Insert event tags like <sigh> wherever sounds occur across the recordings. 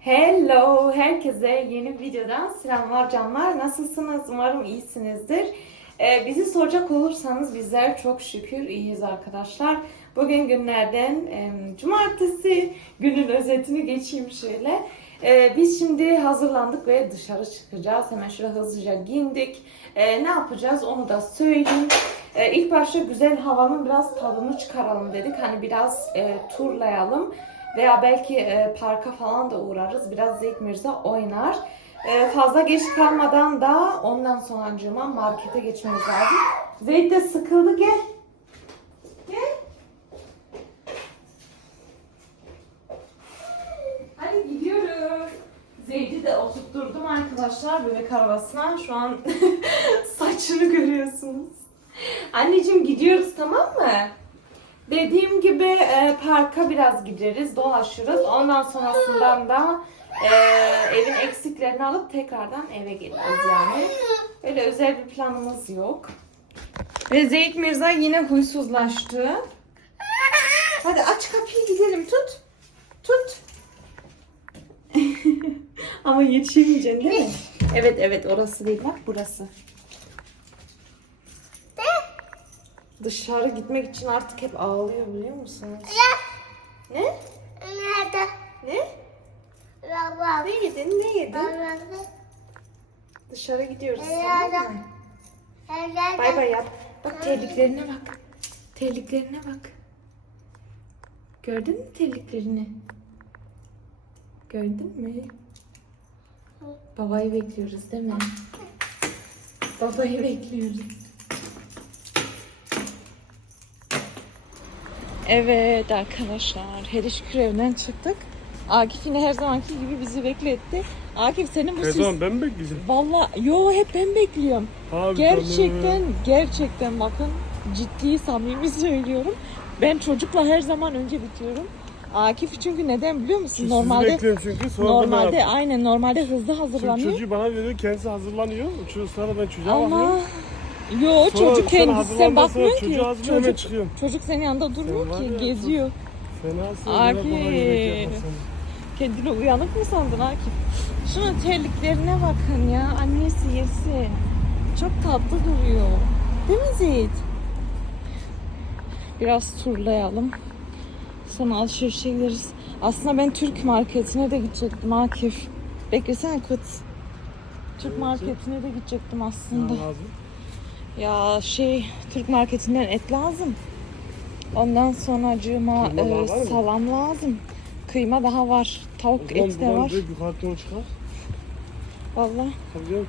Hello, herkese yeni videodan selamlar canlar. Nasılsınız? Umarım iyisinizdir. Ee, bizi soracak olursanız bizler çok şükür iyiyiz arkadaşlar. Bugün günlerden e, cumartesi günün özetini geçeyim şöyle. Ee, biz şimdi hazırlandık ve dışarı çıkacağız. Hemen şöyle hızlıca giyindik. Ee, ne yapacağız onu da söyleyeyim. Ee, ilk başta güzel havanın biraz tadını çıkaralım dedik. Hani biraz e, turlayalım. Veya belki e, parka falan da uğrarız. Biraz Zeyt Mirza oynar. E, fazla geç kalmadan da ondan sonra markete geçmemiz lazım. Zeyt de sıkıldı gel. Gel. Hadi gidiyoruz. Zeyd'i de oturtturdum arkadaşlar bebek arabasına. Şu an <laughs> saçını görüyorsunuz. Anneciğim gidiyoruz tamam mı? Dediğim gibi e, parka biraz gideriz, dolaşırız. Ondan sonrasından da e, evin eksiklerini alıp tekrardan eve geliriz yani. Öyle özel bir planımız yok. Ve Zeyt Mirza yine huysuzlaştı. Hadi aç kapıyı gidelim tut. Tut. <laughs> Ama yetişemeyeceksin değil mi? Evet evet orası değil bak burası. Dışarı gitmek için artık hep ağlıyor biliyor musunuz? Ne? Nerede? Ne? Baba. Ne yedin? Ne yedin? Dışarı gidiyoruz. Tamam mı? Bay bay yap. Bak terliklerine bak. Terliklerine bak. Gördün mü terliklerini? Gördün mü? Babayı bekliyoruz değil mi? Babayı bekliyoruz. Evet arkadaşlar, Hedi Şükür evden çıktık. Akif yine her zamanki gibi bizi bekletti. Akif senin bu Her zaman ben mi bekleyeceğim? Valla yo hep ben bekliyorum. Abi Gerçekten gerçekten bakın ciddi samimi <laughs> söylüyorum. Ben çocukla her zaman önce bitiyorum. Akif çünkü neden biliyor musun? Sizi Normalde bekliyorum çünkü sonra normalde bana aynen normalde hızlı Çünkü hazırlanıyor. çocuğu bana veriyor, kendisi hazırlanıyor. Çocuğu sonra ben çocuğa Ama bakıyorum. Yo Sonra- çocuk sonra kendisi sen hazırlandıktan bakmıyor sonra ki. çocuğu hazırlıyor, hemen Çocuk, çıkıyorum. çocuk senin yanında durmuyor Sen var ki ya, geziyor. Fenasın. Akif. Akif. Kendini uyanık mı sandın Akif? Şunun terliklerine bakın ya. Annesi yesin. Çok tatlı duruyor. Değil mi Zeyt? Biraz turlayalım. Sonra alışverişe gideriz. Aslında ben Türk marketine de gidecektim Akif. Beklesene kıt. Türk marketine de gidecektim aslında. Lazım? Ya şey Türk marketinden et lazım. Ondan sonra var mı? salam lazım. Kıyma daha var. Tavuk O zaman et de buradan var. direkt yukarı doğru çıkar. Valla. Tabii canım.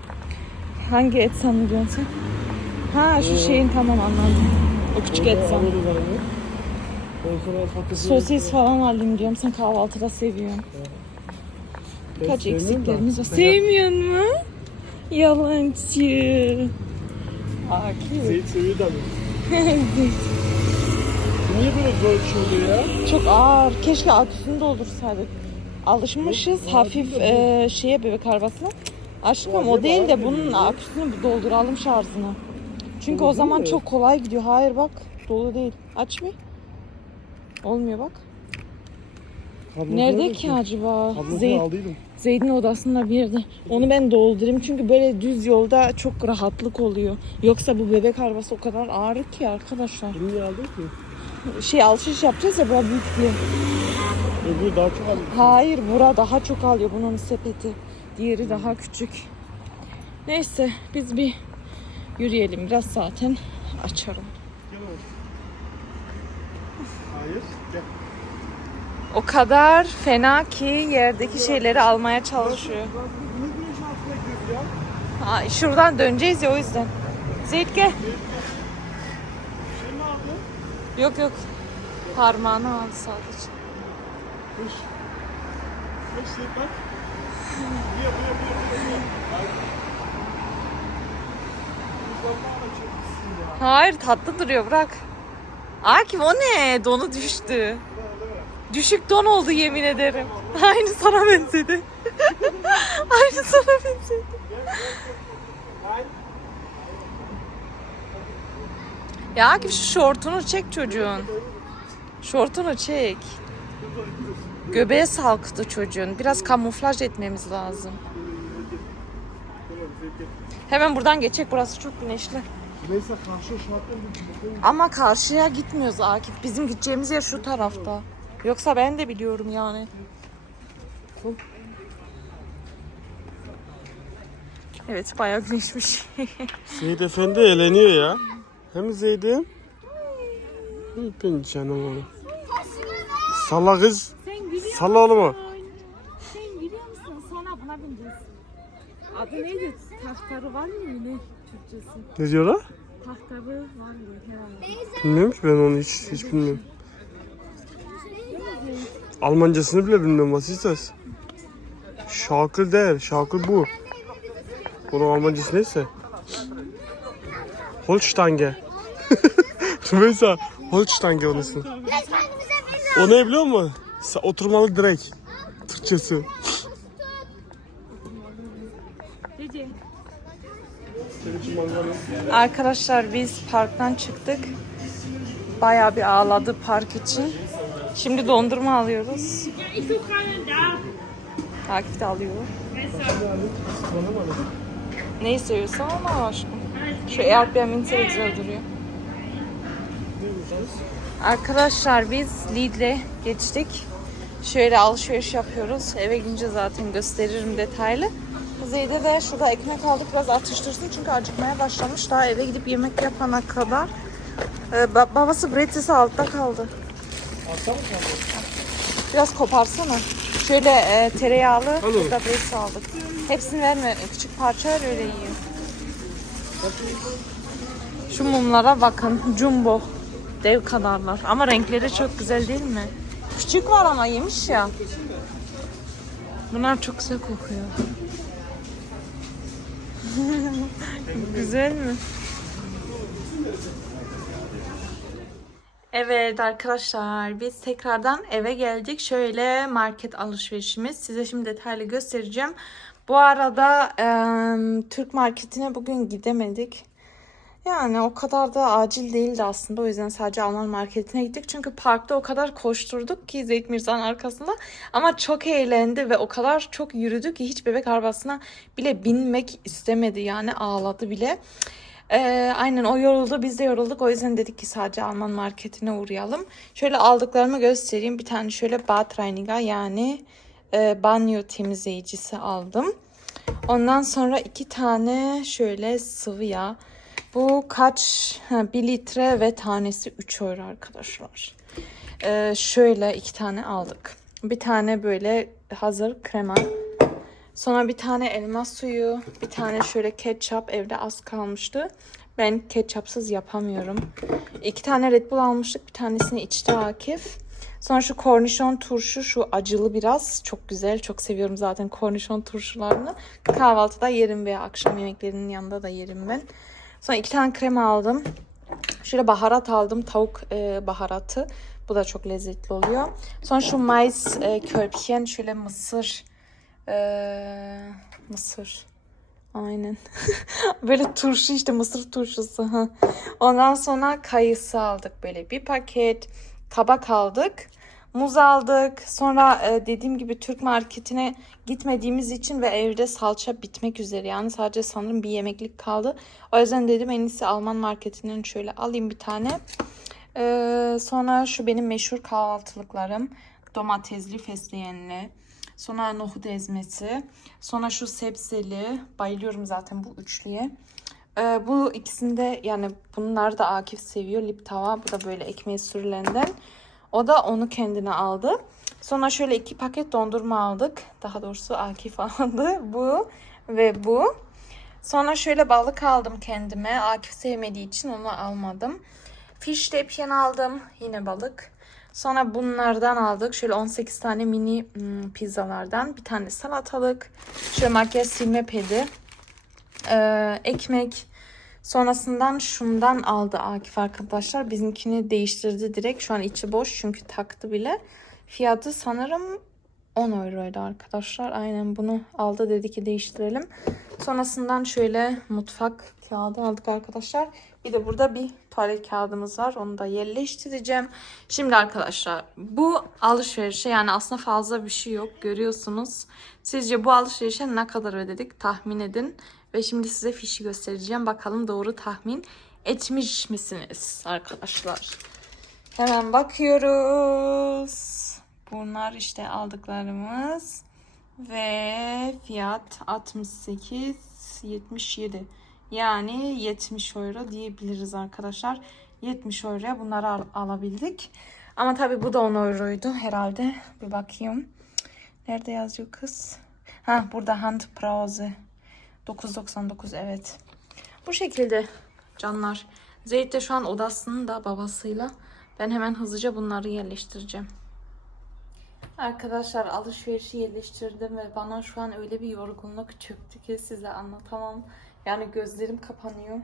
Hangi et sanıyorsun sen? Ha şu Ee, şeyin tamam anladım. O küçük et Orada san. alırız arabayı. Ondan sonra patates Sosis falan alayım diyorum. Sen kahvaltıda seviyorsun. Ben Kaç sevmiyorum da. eksiklerimiz var. Ben- mu? Yalancı. Akif. Seyit seviyor da mı? Niye böyle zor bir şey oluyor ya? Çok ağır. Keşke aküsünü doldursaydık. Alışmışız Yok, hafif e, şeye bebek arabasına. Aşkım o değil, değil de ağır bunun geliyor. aküsünü dolduralım şarjını. Çünkü o zaman mi? çok kolay gidiyor. Hayır bak dolu değil. Aç bir. Olmuyor bak. Kablosunu Nerede ki mı? acaba? Kablosunu Zeyd, aldıydım. Zeyd'in odasında bir yerde. Onu ben doldurayım çünkü böyle düz yolda çok rahatlık oluyor. Yoksa bu bebek arabası o kadar ağır ki arkadaşlar. Bunu niye aldın ki? Şey alışveriş yapacağız ya bura büyük diye. Öbürü daha çok aldım. Hayır bura daha çok alıyor bunun sepeti. Diğeri daha küçük. Neyse biz bir yürüyelim biraz zaten açarım. Hayır. O kadar fena ki yerdeki şeyleri almaya çalışıyor. Ha, şuradan döneceğiz ya o yüzden. Zeyt? Yok yok. Parmağını al sadece. Hayır tatlı duruyor bırak. Akif o ne? Donu düştü. Düşük don oldu yemin ederim. <laughs> Aynı sana benzedi. <laughs> Aynı sana benzedi. Ya Akif şu şortunu çek çocuğun. Şortunu çek. Göbeğe salktı çocuğun. Biraz kamuflaj etmemiz lazım. Hemen buradan geçecek. Burası çok güneşli. Ama karşıya gitmiyoruz Akif. Bizim gideceğimiz yer şu tarafta. Yoksa ben de biliyorum yani. Evet bayağı güneşmiş. <laughs> Zeyd Efendi eğleniyor ya. Hem Zeyd'im. Ben canım oğlum. Salla kız. Salla oğlumu. Sen biliyor musun? Sonra buna bineceğiz. Adı neydi? Tahtarı var mı ne Türkçesi? Ne diyorlar? Tahtarı var mı herhalde? Bilmiyorum ki ben onu hiç, hiç bilmiyorum. Almancasını bile bilmiyorum Vasitas. Şakıl değil, şakıl bu. Bunun Almancası neyse. Holzstange. <laughs> Rümeysa, Holzstange onun ismi. O ne biliyor musun? Oturmalı direk. Türkçesi. Arkadaşlar biz parktan çıktık. Bayağı bir ağladı park için. Şimdi dondurma alıyoruz. Takip de alıyor. Neyi seviyorsan onu al aşkım. Şu Airbnb güzel duruyor. Arkadaşlar biz Lidl'e geçtik. Şöyle alışveriş yapıyoruz. Eve gidince zaten gösteririm detaylı. Kuzeyde de şurada ekmek aldık biraz atıştırsın çünkü acıkmaya başlamış. Daha eve gidip yemek yapana kadar. Ee, ba- babası bretzesi altta kaldı. Biraz koparsana. Şöyle e, tereyağlı burada bretzesi aldık. Hepsini verme. Küçük parça ver öyle yiyor. Şu mumlara bakın. Jumbo. Dev kadarlar. Ama renkleri çok güzel değil mi? Küçük var ama yemiş ya. Bunlar çok güzel kokuyor. <laughs> güzel mi? Evet arkadaşlar biz tekrardan eve geldik. Şöyle market alışverişimiz. Size şimdi detaylı göstereceğim. Bu arada em, Türk marketine bugün gidemedik. Yani o kadar da acil değildi aslında. O yüzden sadece Alman marketine gittik. Çünkü parkta o kadar koşturduk ki Zeyt Mirza'nın arkasında. Ama çok eğlendi ve o kadar çok yürüdü ki hiç bebek arabasına bile binmek istemedi. Yani ağladı bile. Ee, aynen o yoruldu biz de yorulduk. O yüzden dedik ki sadece Alman marketine uğrayalım. Şöyle aldıklarımı göstereyim. Bir tane şöyle Badreiniger yani e, banyo temizleyicisi aldım. Ondan sonra iki tane şöyle sıvı yağ. Bu kaç? Ha, 1 litre ve tanesi 3 euro arkadaşlar. Ee, şöyle iki tane aldık. Bir tane böyle hazır krema. Sonra bir tane elma suyu. Bir tane şöyle ketçap evde az kalmıştı. Ben ketçapsız yapamıyorum. İki tane Red Bull almıştık. Bir tanesini içti Akif. Sonra şu kornişon turşu şu acılı biraz. Çok güzel. Çok seviyorum zaten kornişon turşularını. Kahvaltıda yerim veya akşam yemeklerinin yanında da yerim ben. Sonra iki tane krema aldım. Şöyle baharat aldım. Tavuk e, baharatı. Bu da çok lezzetli oluyor. Sonra şu mais e, körbchen şöyle mısır e, mısır. Aynen. <laughs> böyle turşu işte mısır turşusu. Ondan sonra kayısı aldık böyle bir paket. Kabak aldık. Muz aldık. Sonra e, dediğim gibi Türk marketine gitmediğimiz için ve evde salça bitmek üzere. Yani sadece sanırım bir yemeklik kaldı. O yüzden dedim en iyisi Alman marketinden şöyle alayım bir tane. E, sonra şu benim meşhur kahvaltılıklarım. Domatesli, fesleğenli. Sonra nohut ezmesi. Sonra şu sebzeli. Bayılıyorum zaten bu üçlüye. Ee, bu ikisinde yani bunlar da Akif seviyor. Lip tava. Bu da böyle ekmeği sürülenden. O da onu kendine aldı. Sonra şöyle iki paket dondurma aldık. Daha doğrusu Akif <laughs> aldı. Bu ve bu. Sonra şöyle balık aldım kendime. Akif sevmediği için onu almadım. Fish tepyen aldım. Yine balık. Sonra bunlardan aldık. Şöyle 18 tane mini hmm, pizzalardan. Bir tane salatalık. Şöyle makyaj silme pedi. Ee, ekmek. Sonrasından şundan aldı Akif arkadaşlar. Bizimkini değiştirdi direkt. Şu an içi boş çünkü taktı bile. Fiyatı sanırım 10 euroydu arkadaşlar. Aynen bunu aldı dedi ki değiştirelim. Sonrasından şöyle mutfak kağıdı aldık arkadaşlar. Bir de burada bir tuvalet kağıdımız var. Onu da yerleştireceğim. Şimdi arkadaşlar bu alışverişe yani aslında fazla bir şey yok. Görüyorsunuz. Sizce bu alışverişe ne kadar ödedik? Tahmin edin. Ve şimdi size fişi göstereceğim. Bakalım doğru tahmin etmiş misiniz arkadaşlar? Hemen bakıyoruz. Bunlar işte aldıklarımız. Ve fiyat 68.77. Yani 70 euro diyebiliriz arkadaşlar. 70 euroya bunları al- alabildik. Ama tabii bu da 10 euroydu herhalde. Bir bakayım. Nerede yazıyor kız? Ha burada Handbrause. 9.99 evet. Bu şekilde canlar. Zeyt de şu an odasında babasıyla. Ben hemen hızlıca bunları yerleştireceğim. Arkadaşlar alışverişi yerleştirdim ve bana şu an öyle bir yorgunluk çöktü ki size anlatamam. Yani gözlerim kapanıyor.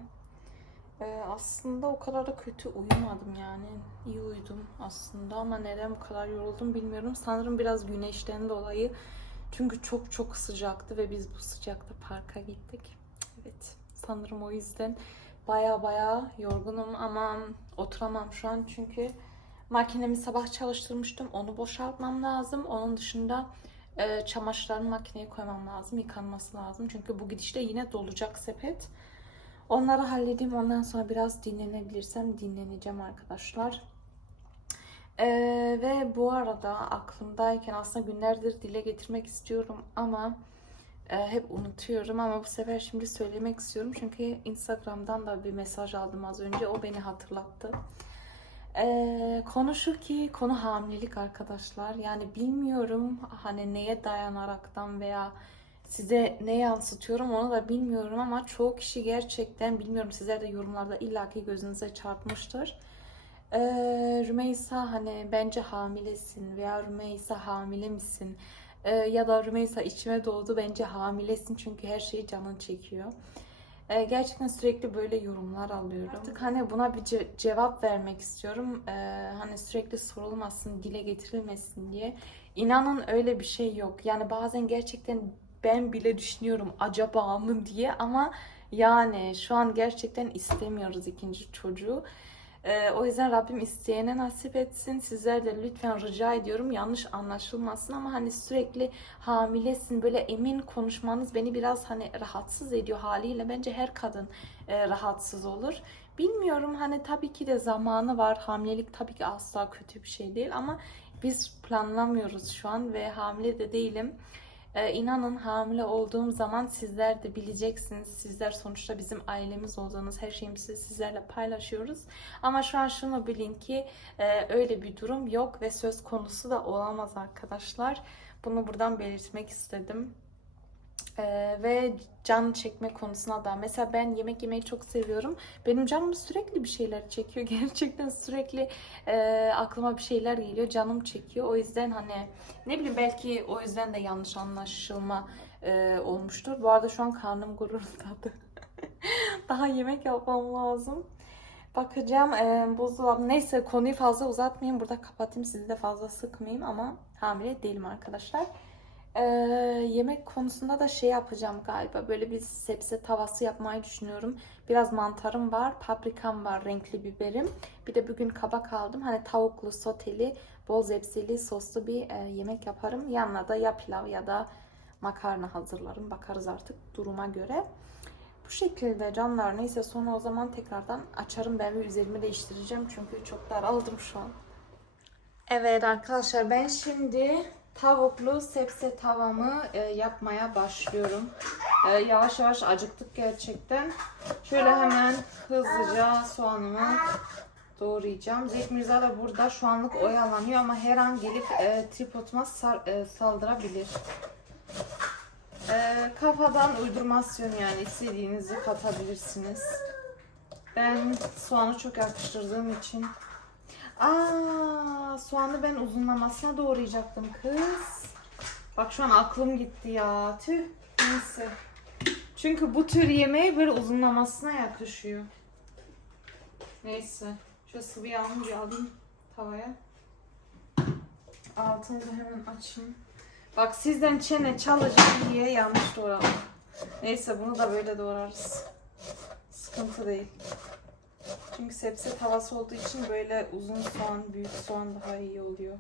Ee, aslında o kadar da kötü uyumadım yani. İyi uyudum aslında ama neden bu kadar yoruldum bilmiyorum. Sanırım biraz güneşten dolayı. Çünkü çok çok sıcaktı ve biz bu sıcakta parka gittik. Evet sanırım o yüzden baya baya yorgunum ama oturamam şu an çünkü makinemi sabah çalıştırmıştım. Onu boşaltmam lazım. Onun dışında e, çamaşırlarını makineye koymam lazım. Yıkanması lazım. Çünkü bu gidişte yine dolacak sepet. Onları halledeyim. Ondan sonra biraz dinlenebilirsem dinleneceğim arkadaşlar. Ee, ve bu arada aklımdayken aslında günlerdir dile getirmek istiyorum ama e, hep unutuyorum ama bu sefer şimdi söylemek istiyorum çünkü Instagram'dan da bir mesaj aldım az önce o beni hatırlattı. Ee, konu şu ki konu hamilelik arkadaşlar yani bilmiyorum hani neye dayanaraktan veya size ne yansıtıyorum onu da bilmiyorum ama çoğu kişi gerçekten bilmiyorum sizler de yorumlarda illaki gözünüze çarpmıştır. Ee, Rümeysa hani bence hamilesin veya Rümeysa hamile misin? Ee, ya da Rümeysa içime doğdu bence hamilesin çünkü her şeyi canın çekiyor. Ee, gerçekten sürekli böyle yorumlar alıyorum. Artık hani buna bir ce- cevap vermek istiyorum. Ee, hani sürekli sorulmasın, dile getirilmesin diye. İnanın öyle bir şey yok. Yani bazen gerçekten ben bile düşünüyorum acaba mı diye ama yani şu an gerçekten istemiyoruz ikinci çocuğu. Ee, o yüzden Rabbim isteyene nasip etsin. Sizler de lütfen rica ediyorum yanlış anlaşılmasın ama hani sürekli hamilesin böyle emin konuşmanız beni biraz hani rahatsız ediyor haliyle. Bence her kadın e, rahatsız olur. Bilmiyorum hani tabii ki de zamanı var. Hamilelik tabii ki asla kötü bir şey değil ama biz planlamıyoruz şu an ve hamile de değilim. Ee, inanın hamile olduğum zaman sizler de bileceksiniz. Sizler sonuçta bizim ailemiz olduğunuz her şeyimizi sizlerle paylaşıyoruz. Ama şu an şunu bilin ki e, öyle bir durum yok ve söz konusu da olamaz arkadaşlar. Bunu buradan belirtmek istedim. Ee, ve can çekme konusuna da mesela ben yemek yemeyi çok seviyorum. Benim canım sürekli bir şeyler çekiyor. <laughs> Gerçekten sürekli e, aklıma bir şeyler geliyor. Canım çekiyor. O yüzden hani ne bileyim belki o yüzden de yanlış anlaşılma e, olmuştur. Bu arada şu an karnım guruldadı. <laughs> Daha yemek yapmam lazım. Bakacağım e, buzdolabı. Neyse konuyu fazla uzatmayayım. Burada kapatayım. Sizi de fazla sıkmayayım ama hamile değilim arkadaşlar. Ee, yemek konusunda da şey yapacağım galiba. Böyle bir sebze tavası yapmayı düşünüyorum. Biraz mantarım var, paprikam var, renkli biberim. Bir de bugün kabak aldım. Hani tavuklu, soteli, bol zepsili, soslu bir e, yemek yaparım. Yanına da ya pilav ya da makarna hazırlarım. Bakarız artık duruma göre. Bu şekilde canlar. Neyse sonra o zaman tekrardan açarım. Ben bir üzerimi değiştireceğim. Çünkü çok daraldım şu an. Evet arkadaşlar ben şimdi tavuklu sebze tavamı e, yapmaya başlıyorum. E, yavaş yavaş acıktık gerçekten. Şöyle hemen hızlıca soğanımı doğrayacağım. Zeyt Mirza da burada şu anlık oyalanıyor ama her an gelip e, tripoduma sar- e, saldırabilir. E, kafadan uydurmasyon yani istediğinizi katabilirsiniz. Ben soğanı çok yakıştırdığım için Aa, soğanı ben uzunlamasına doğrayacaktım kız. Bak şu an aklım gitti ya. Tüh. Neyse. Çünkü bu tür yemeği böyle uzunlamasına yakışıyor. Neyse. Şu sıvı yağını bir alayım tavaya. Altını da hemen açayım. Bak sizden çene çalacağım diye yanlış doğradım. Neyse bunu da böyle doğrarız. Sıkıntı değil. Çünkü sebze tavası olduğu için böyle uzun soğan, büyük soğan daha iyi oluyor.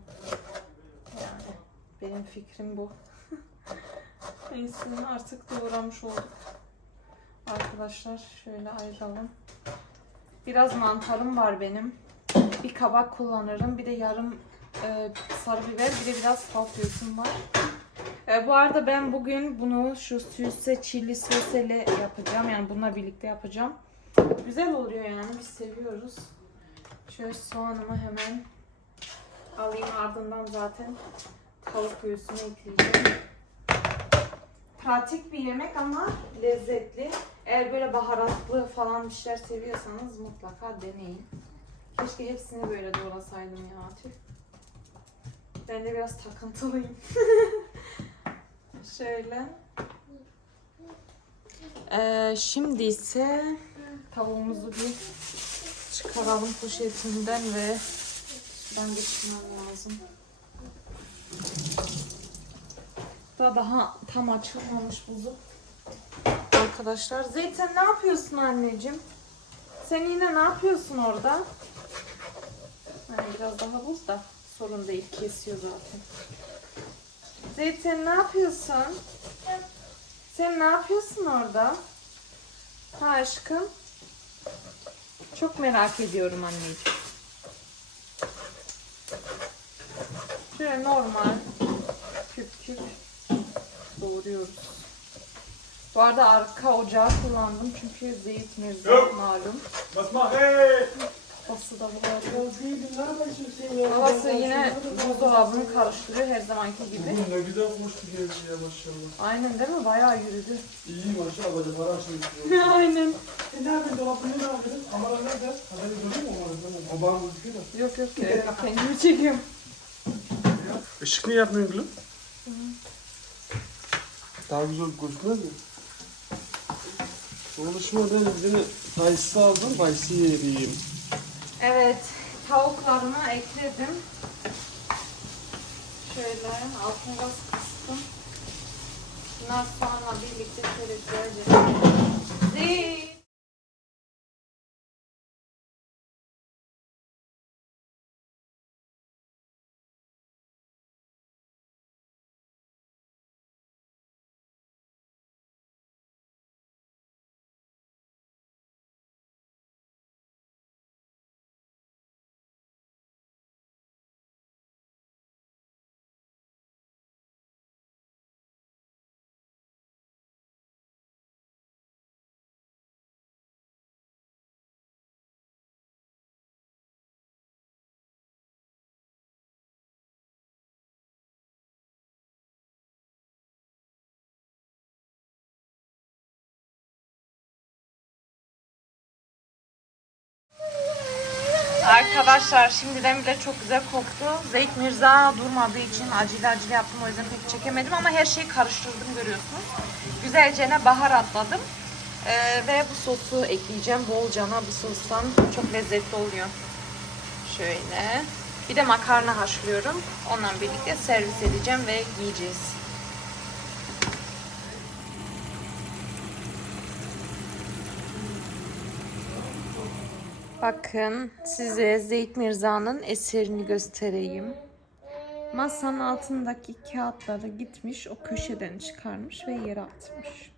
Yani benim fikrim bu. <laughs> Neyse artık doğramış olduk. Arkadaşlar şöyle ayıralım. Biraz mantarım var benim. Bir kabak kullanırım. Bir de yarım e, sarı biber. Bir de biraz salçasım var. E, bu arada ben bugün bunu şu süse çili sosele yapacağım. Yani bununla birlikte yapacağım. Güzel oluyor yani. Biz seviyoruz. Şöyle soğanımı hemen alayım. Ardından zaten tavuk göğsünü ekleyeceğim. Pratik bir yemek ama lezzetli. Eğer böyle baharatlı falan bir şeyler seviyorsanız mutlaka deneyin. Keşke hepsini böyle doğrasaydım ya tüh. Ben de biraz takıntılıyım. <laughs> Şöyle. Ee, şimdi ise tavuğumuzu bir çıkaralım poşetinden ve sudan geçirmem lazım. Daha daha tam açılmamış buzu. Arkadaşlar Zeyt sen ne yapıyorsun anneciğim? Sen yine ne yapıyorsun orada? Yani biraz daha buz da sorun değil kesiyor zaten. Zeyt sen ne yapıyorsun? Sen ne yapıyorsun orada? Ha aşkım. Çok merak ediyorum anneciğim. Şöyle normal küp küp doğruyoruz. Bu arada arka ocağı kullandım çünkü zeyt mevzu malum. Was mach hey? Babası yine buzdolabını karıştırıyor her zamanki gibi. Ne güzel koştu geldi ya maşallah. Aynen değil mi? Bayağı yürüdü. İyi maşallah bacakları <laughs> açılmış. Aynen. E ne yapayım dolabını ne yapayım? Kamera nerede? Haberi görüyor mu umarım? Babam gözüküyor da. Yok yok e, kendimi çekiyorum. Işık niye yapmıyorsun gülüm? Daha güzel gözükmez mi? Konuşmadan izini kayısı aldım, kayısı yeriyim. Evet, tavuklarımı ekledim. Şöyle altını biraz kıstım. Bunlar soğanla birlikte şöyle güzelce. Arkadaşlar şimdiden bile çok güzel koktu. Zeyt Mirza durmadığı için acil acil yaptım o yüzden pek çekemedim ama her şeyi karıştırdım görüyorsunuz. Güzelce ne baharatladım. Ee, ve bu sosu ekleyeceğim bolcana bu sostan. Çok lezzetli oluyor. Şöyle. Bir de makarna haşlıyorum. Onunla birlikte servis edeceğim ve yiyeceğiz. Bakın size Zeyt Mirza'nın eserini göstereyim. Masanın altındaki kağıtları gitmiş o köşeden çıkarmış ve yere atmış.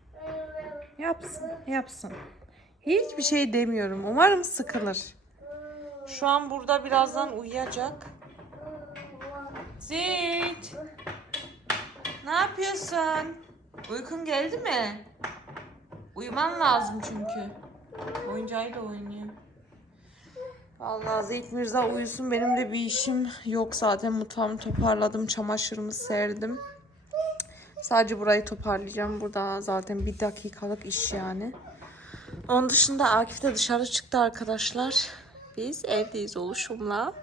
Yapsın, yapsın. Hiçbir şey demiyorum. Umarım sıkılır. Şu an burada birazdan uyuyacak. Zeyt. Ne yapıyorsun? Uykun geldi mi? Uyuman lazım çünkü. Oyuncağıyla oynuyor. Vallahi Zeyt Mirza uyusun benim de bir işim yok zaten mutfağımı toparladım çamaşırımı serdim. Sadece burayı toparlayacağım. Burada zaten bir dakikalık iş yani. Onun dışında Akif de dışarı çıktı arkadaşlar. Biz evdeyiz oluşumla.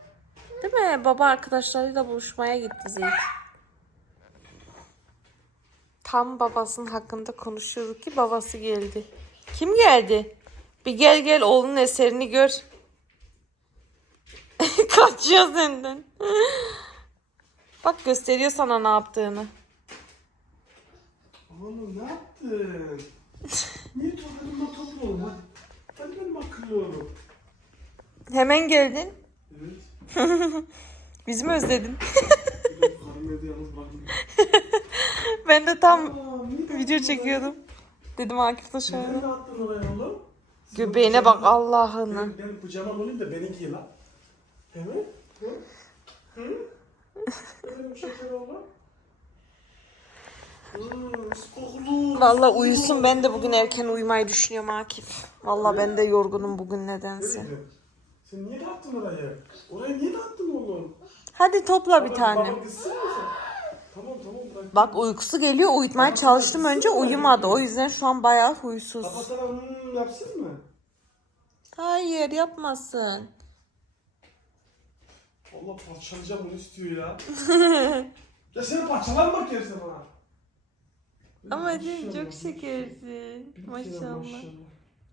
Değil mi? Baba arkadaşlarıyla buluşmaya gitti Zeyt. Tam babasının hakkında konuşuyorduk ki babası geldi. Kim geldi? Bir gel gel oğlunun eserini gör. Kaçıyor senden. Bak gösteriyor sana ne yaptığını. Oğlum ne yaptın? Niye topladın topla oğlum? Hadi. Hadi benim akıllı oğlum. Hemen geldin. Evet. <laughs> Bizi mi özledin? Karım evde yalnız <laughs> ben de tam Aa, video çekiyordum. Dedim Akif de şöyle. Neden attın oraya oğlum? Göbeğine bak pijama- Allah'ını. Ben, ben pijamam olayım da beni giy lan. Evet. Hı? Hı? Efendim şeker oğlum. Hı, kokulu. Vallahi uyusun ben de bugün erken uyumayı düşünüyorum Akif. Vallahi ben de yorgunum bugün nedense. Sen niye dağıttın orayı? Orayı niye dağıttın oğlum? Hadi topla bir tane. mi? Tamam tamam bırak. Bak uykusu geliyor uyutmaya çalıştım önce uyumadı. O yüzden şu an bayağı huysuz. Baba sana hmm yapsın mı? Hayır yapmasın. Allah parçalayacağım bunu istiyor ya. <laughs> ya seni parçalar mı yerse bana? Ama Maşallah, değil çok maşallah. şekersin. Bir kere Maşallah.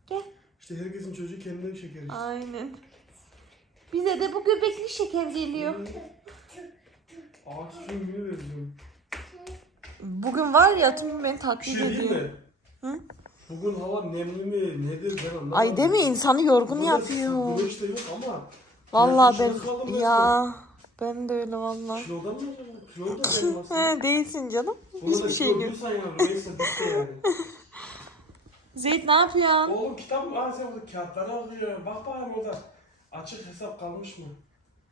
Gel. İşte herkesin çocuğu kendine şeker. Aynen. Bize de bu göbekli şeker geliyor. Ağaç suyunu vereceğim. Bugün var ya tüm beni Bir taklit şey değil ediyor. mi? Hı? Bugün hava nemli mi nedir ben anlamadım. Ay mi insanı yorgun Burada yapıyor. Güneş de yok ama. Vallahi ben ya ben de öyle vallahi. Kilodan mı? Kilo da benim aslında. He değilsin canım. Hiçbir şey yok. neyse bitti yani. <laughs> Zeyt ne yapıyorsun? Oğlum kitap mı? Aa sen orada kağıtları alıyor. Bak bakayım orada. Açık hesap kalmış mı?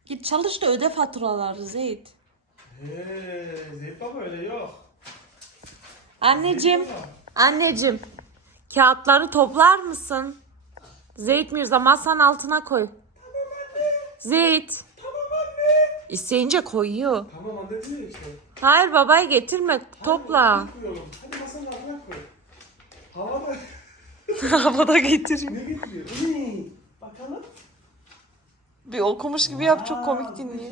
Git çalış da öde faturaları Zeyt. Heee Zeyt baba öyle yok. Anneciğim, anneciğim. Kağıtları toplar mısın? Zeyt Mirza masanın altına koy. Zeyt. Tamam anne. İsteyince koyuyor. Tamam anne diyor işte. Hayır babayı getirme topla. Koyalım. Hadi masanın altına koy. Havada <laughs> Havada getir. ne getiriyor? Hmm. Bakalım. Bir okumuş gibi yap çok komik dinliyor.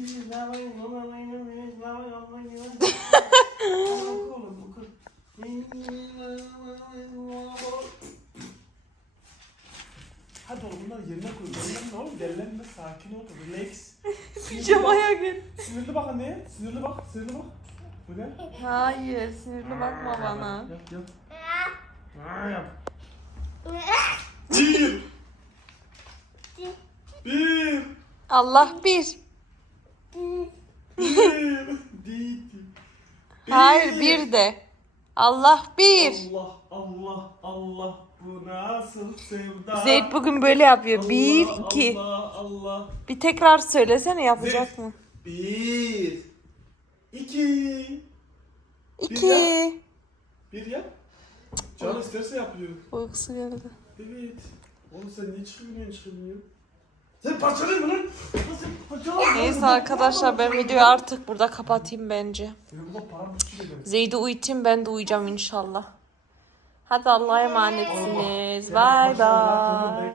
Hadi oğlum bunları yerine koy. Dellenme oğlum. Dellenme. Sakin ol. Relax. <laughs> Pijamaya gel. Sinirli bak anneye. Sinirli bak. Sinirli bak. Böyle. Hayır sinirli bakma bana. Yap yap. Yap. Bir. Bir. Allah bir. Bir. <laughs> Değil. Hayır bir de. Allah bir. Allah Allah Allah bu nasıl sevda? Zeyt bugün böyle yapıyor. Allah, Bir, iki. Allah Allah. Bir tekrar söylesene yapacak mı? Bir. İki. İki. Bir yap. Can isterse yapıyor. Uykusu geldi. Evet. Oğlum sen niye çıkmıyorsun çıkmıyorsun? Sen parçalayın mı lan? Sen parçalayın. Neyse arkadaşlar ben videoyu artık burada kapatayım bence. Zeyt'i uyutayım ben de uyuyacağım inşallah. Hadi Allah'a emanetsiniz. Bay bay.